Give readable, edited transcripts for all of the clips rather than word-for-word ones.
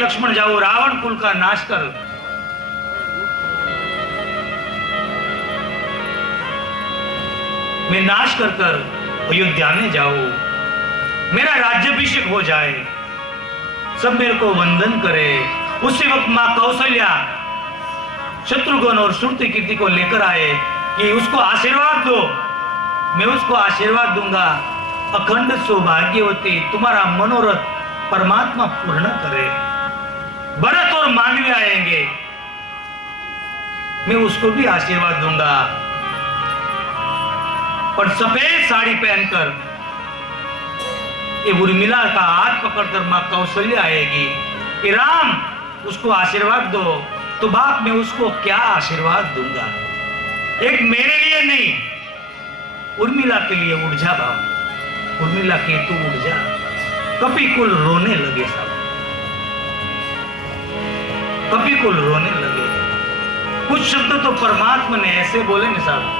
लक्ष्मण जाओ रावण कुल का नाश कर। मैं नाश कर कर अयोध्या में जाऊं, मेरा राज्याभिषेक हो जाए, सब मेरे को वंदन करे। उसी वक्त मां कौशल्या शत्रुघ्न और श्रुतिकीर्ति को लेकर आए कि उसको आशीर्वाद दो। मैं उसको आशीर्वाद दूंगा, अखंड सौभाग्यवती तुम्हारा मनोरथ परमात्मा पूर्ण करे। भरत और मांडवी आएंगे, मैं उसको भी आशीर्वाद दूंगा, पर सफेद साड़ी पहनकर ये उर्मिला का हाथ पकड़कर मां कौशल्या आएगी कि राम उसको आशीर्वाद दो। तो बाप मैं उसको क्या आशीर्वाद दूंगा? एक मेरे लिए नहीं, उर्मिला के लिए उठ जा बाप, उर्मिला के तू उठ जा। कपिकुल रोने लगे सब, कपिकुल रोने लगे। कुछ शब्द तो परमात्मा ने ऐसे बोले ना साहब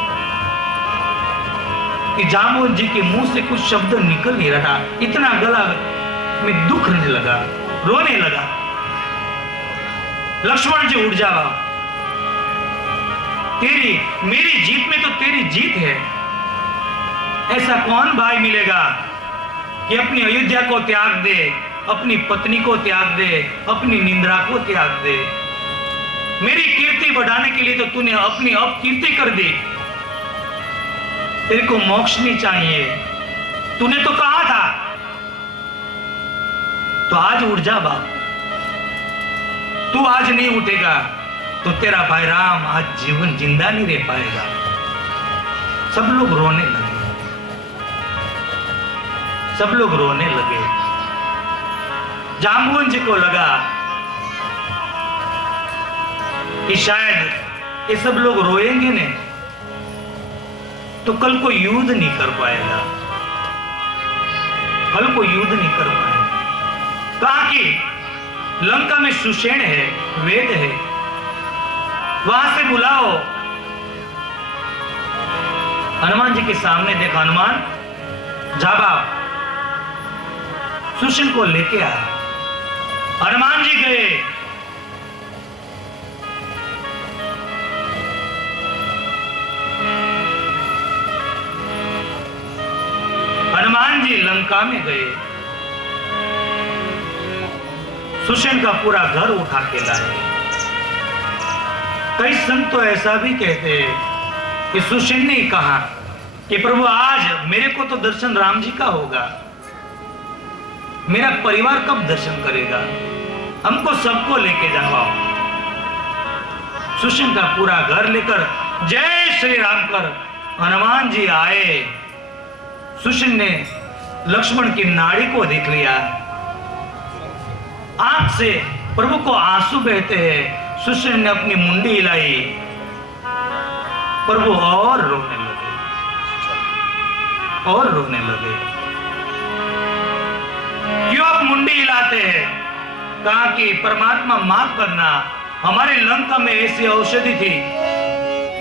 कि जामुन जी के मुंह से कुछ शब्द निकल नहीं रहा, इतना गला में दुख नहीं लगा, रोने लगा। लक्ष्मण जी उठ जावा, तेरी मेरी जीत में तो तेरी जीत है। ऐसा कौन भाई मिलेगा कि अपनी अयोध्या को त्याग दे, अपनी पत्नी को त्याग दे, अपनी निंद्रा को त्याग दे। मेरी कीर्ति बढ़ाने के लिए तो तूने अपनी अपकीर्ति कर दी। तेरे को मोक्ष नहीं चाहिए, तूने तो कहा था। तो आज उठ जा बाप, तू आज नहीं उठेगा तो तेरा भाई राम आज जीवन जिंदा नहीं रह पाएगा। सब लोग रोने लगे, सब लोग रोने लगे। जामुन जी को लगा कि शायद ये सब लोग रोएंगे ने तो कल को युद्ध नहीं कर पाएगा, कल को युद्ध नहीं कर पाएगा। कहा कि लंका में सुषेण है, वेद है, वहां से बुलाओ। हनुमान जी के सामने देखा, हनुमान जा बाप, सुषेण को लेके आया। हनुमान जी गए, हनुमान जी लंका में गए, सुषेण का पूरा घर उठा के लाए। कई संत तो ऐसा भी कहते हैं कि सुषेण ने कहा कि प्रभु आज मेरे को तो दर्शन राम जी का होगा, मेरा परिवार कब दर्शन करेगा, हमको सबको लेके जाओ। सुषेण का पूरा घर लेकर जय श्री राम कर हनुमान जी आए। सुषेण ने लक्ष्मण की नाड़ी को देख लिया, आंख से प्रभु को आंसू बहते हैं। सुषेण ने अपनी मुंडी हिलाई, प्रभु और रोने लगे, और रोने लगे। क्यों आप मुंडी हिलाते हैं? कहा कि परमात्मा माफ करना, हमारे लंका में ऐसी औषधि थी,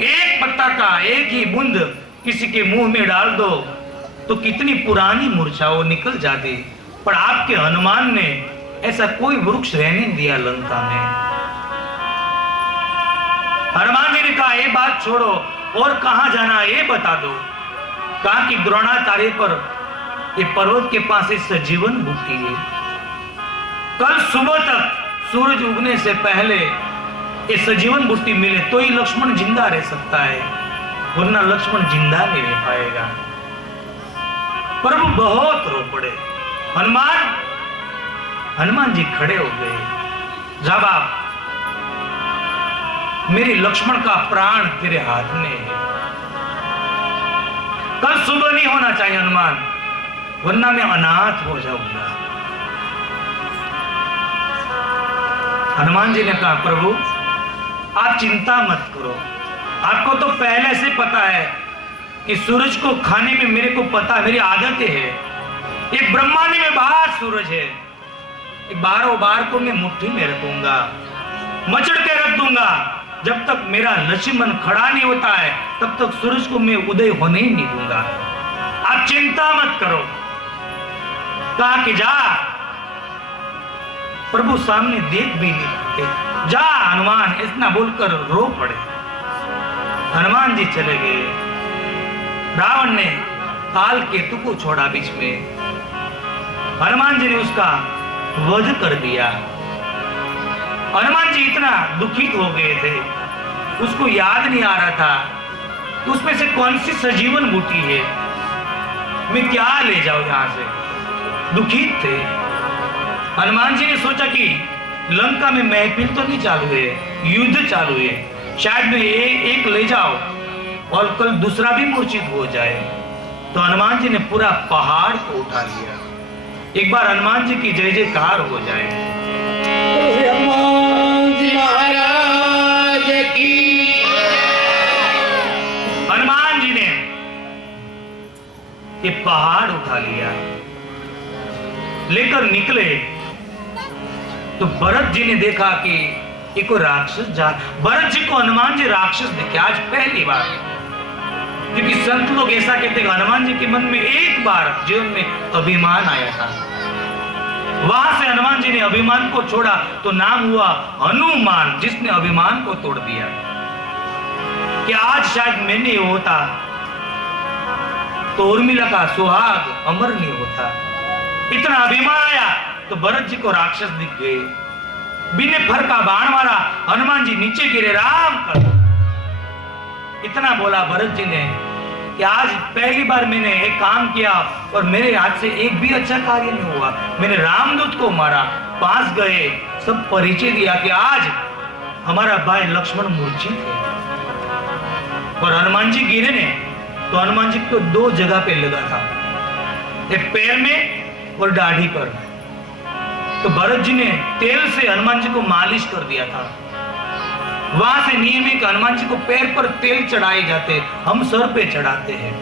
एक पत्ता का एक ही बूंद किसी के मुंह में डाल दो तो कितनी पुरानी मूर्छा वो निकल जाती, पर आपके हनुमान ने ऐसा कोई वृक्ष रहने दिया लंका में। हनुमान जी ने कहा ये बात छोड़ो, और कहां जाना ये बता दो। कहा कि द्रोणाचार्य पर ये पर्वत के पास इस जीवन बुटी है, कल सुबह तक सूरज उगने से पहले ये सजीवन बुट्टी मिले तो ही लक्ष्मण जिंदा रह सकता है, वरना लक्ष्मण जिंदा नहीं रह पाएगा। प्रभु बहुत रो पड़े। हनुमान जी खड़े हो गए, जा बाप, मेरे लक्ष्मण का प्राण तेरे हाथ में है, कल सुबह नहीं होना चाहिए हनुमान, वरना मैं अनाथ हो जाऊंगा। हनुमान जी ने कहा प्रभु आप चिंता मत करो, आपको तो पहले से पता है कि सूरज को खाने में मेरे को पता, मेरी आदत है। एक ब्रह्मांड में बाहर सूरज है, एक बारों बार को मैं मुट्ठी में रखूंगा, मचड़ के रख दूंगा। जब तक मेरा लक्ष्मण खड़ा नहीं होता है तब तक सूरज को मैं उदय होने ही नहीं दूंगा, आप चिंता मत करो। कहा कि जा प्रभु सामने देख भी नहीं पाते। जा हनुमान, इतना बोलकर रो पड़े। हनुमान जी चले गए। रावण ने काल केतु को छोड़ा बीच में। हनुमान जी ने उसका वध कर दिया। हनुमान जी इतना दुखित हो गए थे, उसको याद नहीं आ रहा था कि उसमें से कौन सी सजीवन बूटी है, मैं क्या ले जाऊं यहां से। दुखित थे। हनुमान जी ने सोचा कि लंका में महफिल तो नहीं चालू है, युद्ध चालू है, शायद मैं एक ले जाओ और कल दूसरा भी मूर्छित हो जाए। तो हनुमान जी ने पूरा पहाड़ को उठा लिया। एक बार हनुमान जी की जय जयकार हो जाए। हनुमान जी महाराज की। हनुमान जी ने ये पहाड़ उठा लिया, लेकर निकले तो भरत जी ने देखा कि ये कोई राक्षस जा। भरत जी को हनुमान जी राक्षस दिखे आज पहली बार, क्योंकि संत लोग ऐसा कहते हैं हनुमान जी के मन में एक बार जीवन में अभिमान आया था। वहां से हनुमान जी ने अभिमान को छोड़ा तो नाम हुआ हनुमान, जिसने अभिमान को तोड़ दिया। कि आज शायद मैं नहीं होता तो उर्मिला का सुहाग अमर नहीं होता। इतना अभिमान आया तो भरत जी को राक्षस दिख गए। बिने फर का बाण मारा, हनुमान जी नीचे गिरे, राम कर। इतना बोला भरत जी ने कि आज पहली बार मैंने एक काम किया और मेरे हाथ से एक भी अच्छा कार्य नहीं हुआ। मैंने रामदूत को मारा, पास गए, सब परिचय दिया कि आज हमारा भाई लक्ष्मण मूर्छित है। और हनुमान जी गिरे ने तो हनुमान जी को दो जगह पे लगा था, एक पैर में और दाढ़ी पर। तो भरत जी ने तेल से हनुमान जी को मालिश कर दिया था। वहां से नियम है कि हनुमान जी को पैर पर तेल चढ़ाए जाते, हम सर पे चढ़ाते हैं,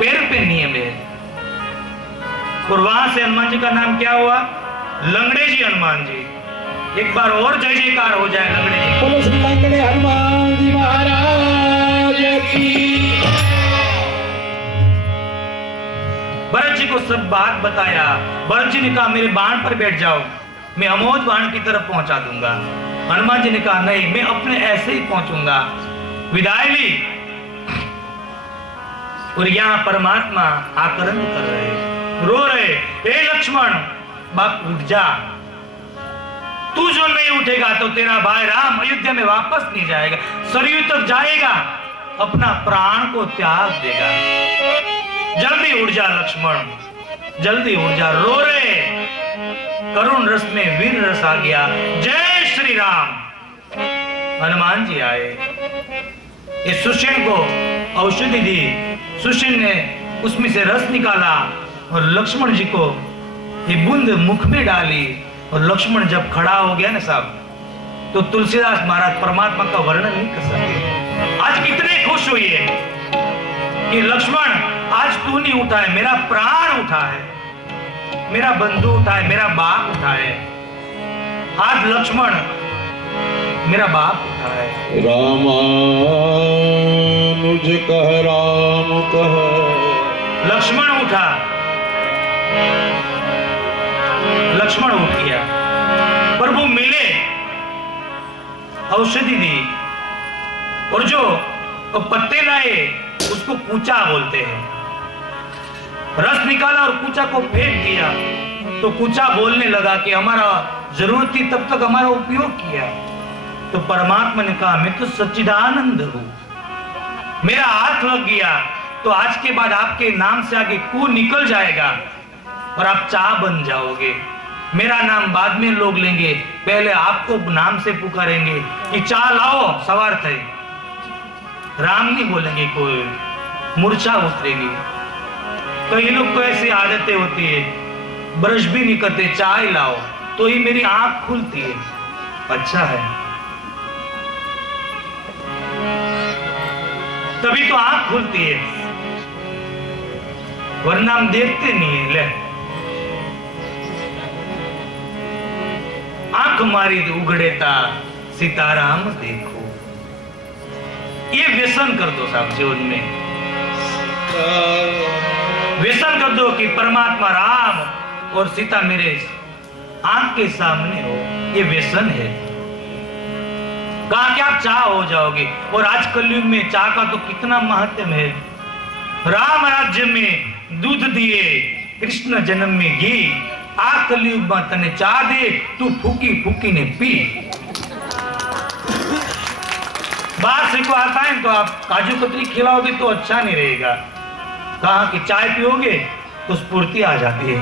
पैर पे नियम है। और वहां से हनुमान जी का नाम क्या हुआ? लंगड़े जी हनुमान जी। एक बार और जय जयकार हो जाए लंगड़े जी। लंगड़े हनुमान जी महाराज की। भरत जी को सब बात बताया। भरत जी ने कहा मेरे बाण पर बैठ जाओ, मैं अमोद बाण की तरफ पहुंचा दूंगा। हनुमान जी ने कहा नहीं, मैं अपने ऐसे ही पहुंचूंगा। विदाई ली और यहां परमात्मा आकरण कर रहे, रो रहे, हे लक्ष्मण बाप उठ जा, तू जो नहीं उठेगा तो तेरा भाई राम अयोध्या में वापस नहीं जाएगा, सरयू तक जाएगा, अपना प्राण को त्याग देगा। जल्दी उठ जा लक्ष्मण, जल्दी उठ जा। रो रहे, करुण रस में वीर रस आ गया। जय श्री राम। हनुमान जी आए, इस सुषेण को औषधि दी, सुषेण ने उसमें से रस निकाला और लक्ष्मण जी को ये बूंद मुख में डाली। और लक्ष्मण जब खड़ा हो गया ना साहब, तो तुलसीदास महाराज परमात्मा का वर्णन नहीं कर सकते। आज कितने खुश हुई है कि लक्ष्मण आज तू नहीं उठा है, मेरा प्राण उठा है, मेरा बंधु उठा है, मेरा बाप उठा है। आज लक्ष्मण मेरा बाप उठा है। रामानुज कह राम कह। लक्ष्मण उठा, लक्ष्मण उठ गया, प्रभु मिले, औषधि दी और जो पत्ते लाए उसको कूचा बोलते हैं। रस निकाला और कूचा को फेंक दिया तो कूचा बोलने लगा कि हमारा जरूरत थी तब तक हमारा उपयोग किया। तो परमात्मा ने कहा मैं तो सच्चिदानंद हूं, मेरा हाथ लग गया तो आज के बाद आपके नाम से आगे कू निकल जाएगा और आप चाह बन जाओगे। मेरा नाम बाद में लोग लेंगे, पहले आपको नाम से पुकारेंगे कि चाह लाओ, सवार थे। राम नहीं बोलेंगे, कोई मूर्छा उतरेगी। कई लोग को ऐसी आदतें होती है, ब्रश भी नहीं करते, चाय लाओ तो ही मेरी आंख खुलती है। अच्छा है, तभी तो आंख खुलती है, वरना हम देखते नहीं है। ले आंख मारी उगड़ेता सीताराम देखो। ये व्यसन कर दो साहब जीवन में, व्यसन कर दो कि परमात्मा राम और सीता मेरे आंख के सामने हो, ये व्यसन है। कहा कि आप चाह हो जाओगे। और आज कलयुग में चाह का तो कितना महत्व है। राम राज्य में दूध दिए, कृष्ण जन्म में घी, आ कलयुग में तने चाह दे, तू फूकी फूकी ने पी। बाहर से को आता है तो आप काजू कतरी खिलाओगे तो अच्छा नहीं रहेगा। कहा कि चाय पियोगे तो स्फूर्ति आ जाती है।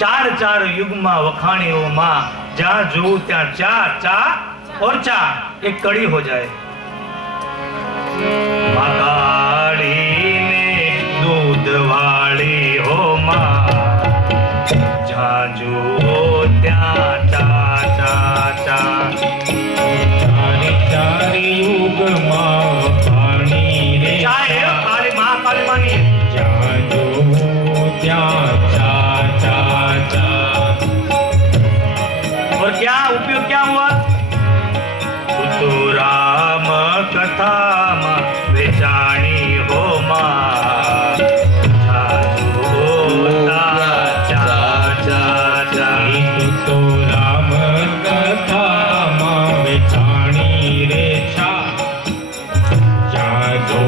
चार चार युग मां वखाणी हो मां, जहां जो त्या चाह चाह और चाह एक कड़ी हो जाए। मां काड़ी ने दूध वाली हो मां, जहां जो त्या चाह चाह चाह। चारी युग मां वखाणी रे, चाहे काली मां काली मानी जहाँ जो त्या चा चा चा। और क्या उपयोग क्या हुआ? तो राम कथा मां बेचाणी हो मां, तो राम कथा मां बेचाणी रे छा, जा जो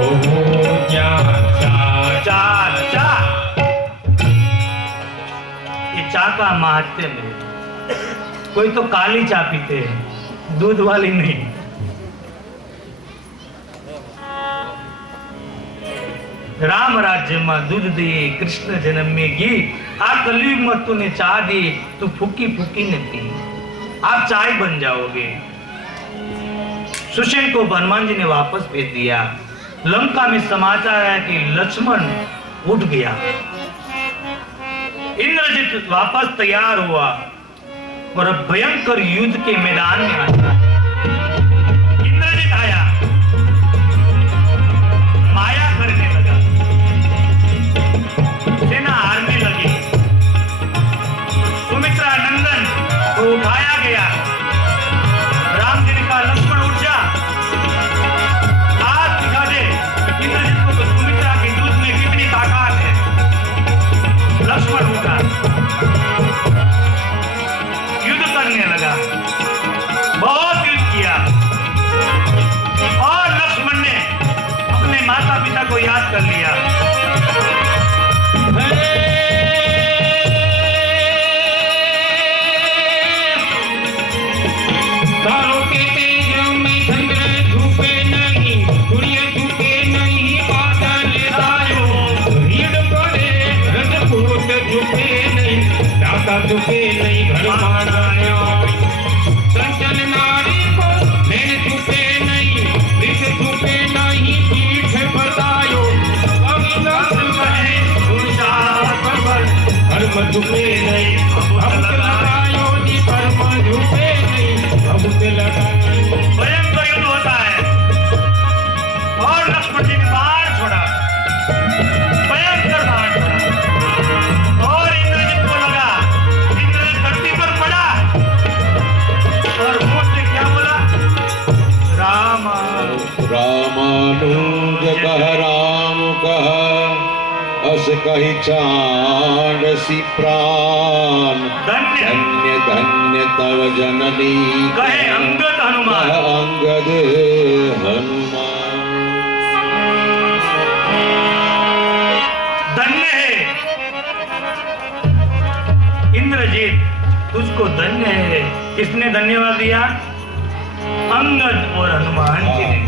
जा चा चार चाह। ये चाह का महत्व है। कोई तो काली चाह पीते हैं, दूध वाली नहीं। राम राज्य में दूध दिए, कृष्ण जन्म में घी, आ कलयुग में तूने चाह दी, तू फूकी फूकी ने पी। आप चाय बन जाओगे। सुषेण को हनुमान जी ने वापस भेज दिया। लंका में समाचार है कि लक्ष्मण उठ गया। इंद्रजित वापस तैयार हुआ और अब भयंकर युद्ध के मैदान में आता है। इंद्रजित आया, माया करने लगा, सेना हारने लगी। सुमित्रा नंदन को उठाया गया। राम जी ने कहा लक्ष्मण उठ जा, हाथ दिखा दे इंद्रजित को तो सुमित्रा के दूध में कितनी ताकत है। लक्ष्मण उठा, युद्ध करने लगा, बहुत युद्ध किया। और लक्ष्मण ने अपने माता पिता को याद कर लिया। तारों के तेज में चंद्र झुके नहीं, सूर्य झुके नहीं, बादल दायो भीड़ पड़े, रजपूत झुके नहीं, दाता झुके नहीं, घर माना न्याय। चंचल नारी को नैन झुके नहीं, वृक्ष झुके नहीं, पीठ बतायो अविनाश कहे पुरुषार्थ प्रबल, धर्म झुके नहीं, भक्त लगायो जी, धर्म झुके नहीं, भक्त लगायो। भयंकर युद्ध होता है और लक्ष्मण जी ने बाण छोड़ा, भयंकर बाण छोड़ा और इंद्रजित को लगा। इंद्रजित धरती पर पड़ा और मुंह से क्या बोला? राम रामानुज कह राम कह, अस कहि चांदसी प्राण। धन्य धन्य धन्य तव जननी, कहे अंगद हनुमान। कह अंगद हनुमान। धन्य है इंद्रजीत, तुझको धन्य है। किसने धन्यवाद दिया? अंगद और हनुमान जी ने।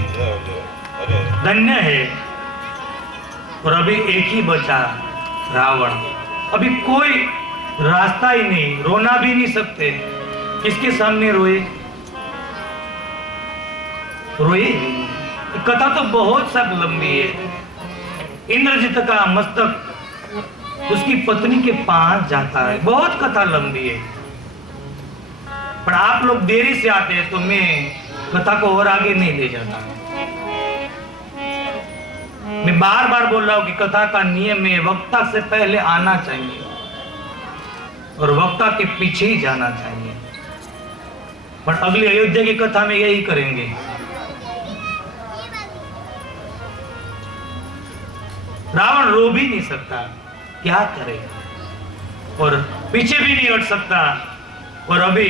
धन्य है। और अभी एक ही बचा, रावण। अभी कोई रास्ता ही नहीं, रोना भी नहीं सकते। किसके सामने रोए? रोए ही नहीं। कथा तो बहुत सब लंबी है। इंद्रजित का मस्तक उसकी पत्नी के पास जाता है। बहुत कथा लंबी है, पर आप लोग देरी से आते हैं तो मैं कथा को और आगे नहीं ले जाता। मैं बार बार बोल रहा हूं कि कथा का नियम है वक्ता से पहले आना चाहिए और वक्ता के पीछे ही जाना चाहिए। पर अगली अयोध्या की कथा में यही करेंगे। रावण रो भी नहीं सकता, क्या करे? और पीछे भी नहीं हट सकता। और अभी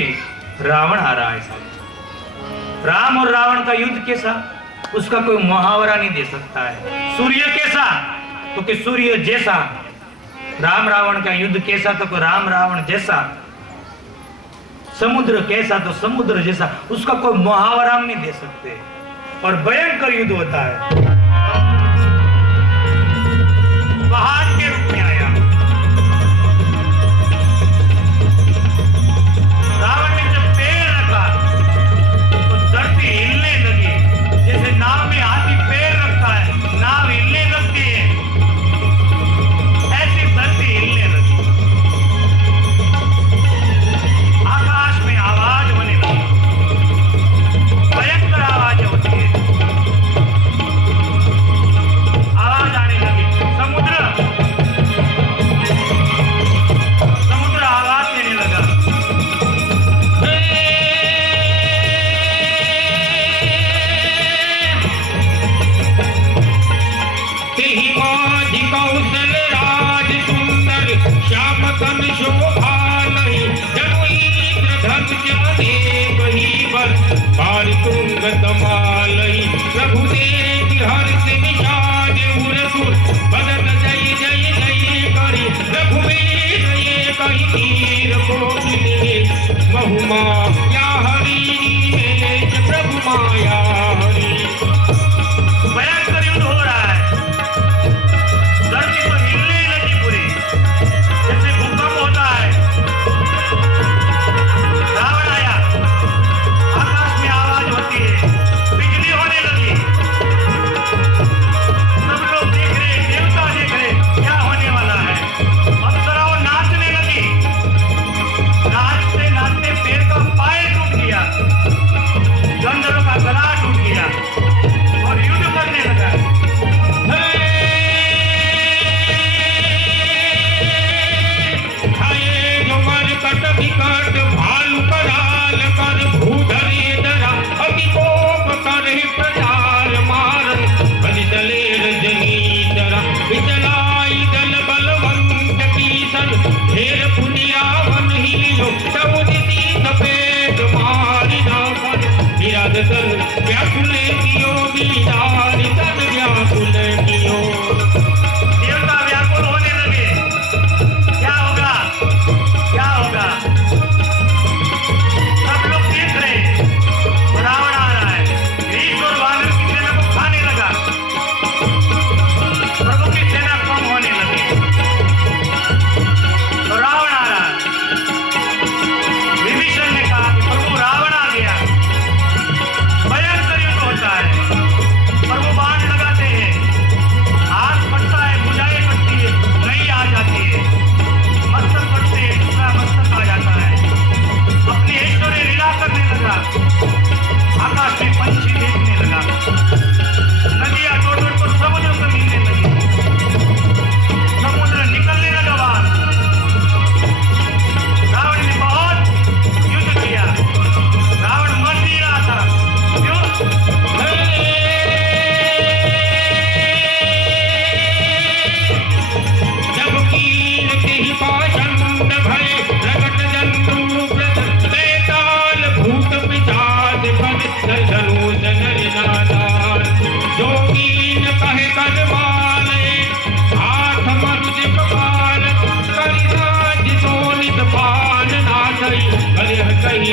रावण आ रहा है साहब। राम और रावण का युद्ध कैसा, उसका कोई मुहावरा नहीं दे सकता है। सूर्य कैसा तो कि सूर्य जैसा, राम रावण का युद्ध कैसा तो कि राम रावण जैसा, समुद्र कैसा तो समुद्र जैसा, उसका कोई मुहावरा हम नहीं दे सकते। और भयंकर युद्ध होता है। पहाड़ के रूप में आया रावण ने। जब पैर रखा तो धरती हिलने लगी, जैसे नाव में हाथी पैर रखता है, नाव हिलने लगती है, ऐसी धरती हिलने लगी। आकाश में आवाज होने लगी, भयंकर आवाज होती है। आवाज आने लगी, समुद्र आवाज देने लगा। कौशल राज सुंदर श्याम तन शोभा नहीं, जनु इंद्रधनुष जाने वही बल पार तुंग तमालई। प्रभुदेव हर्ष विषाद उरसुर बदत जय जय जय करी, रघुवीर ये कही तीर को मिले बहुमा या हरि में प्रभु माया हरि। भयंकर युद्ध हो रहा है, धरती तो हिलने लगी पूरी, जैसे भूकंप होता है। रावण आया, आकाश में आवाज होती है, बिजली होने लगी। सब लोग देख रहे, देवता देख रहे, क्या होने वाला है। अप्सराओं नाचने लगी, नाचते नाचते पैर का पाय टूट गया, गंधर्व का गला टूट गया और युद्ध करने लगा। विकट भालू कराल कर भूधरी दरा, अति कोप कर प्रचार मारन बलि दले रजनी दरा। विचलाई दल बलवंत कीसन ढेर पुनियावन हिलियो, समुदिति सफेद मारी नावन विराज तन व्याकुल कियो, बीजारी तन व्याकुल कियो। देवता व्याकुल होने लगे, क्या होगा क्या होगा। सब लोग देख रहे, रावण आ रहा है, रीछ और वानर की सेना को खाने लगा, प्रभु की सेना कम होने लगी। तो रावण आ रहा है। विभीषण ने कहा कि प्रभु रावण आ गया। भयंकर युद्ध होता है, प्रभु बाण लगाते हैं, हाथ कटता है, भुजाएं कटती है, नहीं आ जाती है, मस्तक कटते हैं, दूसरा मस्तक आ जाता है। अपनी ऐश्वर्य लीला करने लगा, आकाश में पंछी देखने लगा, नदियां तोड़ तोड़ तो समुद्र को मिलने लगी, समुद्र निकलने लगा बाहर। रावण ने बहुत युद्ध किया, रावण मर नहीं रहा था। क्यों? जब कीर्ति ही पाषंड भय प्रकट जंतु व्रत, बैताल भूत पिशाच बन धनुष नर जोगीन कहे कर माले, हाथ मनुज कपाल करिना जिसो नित पान नाथई। कहि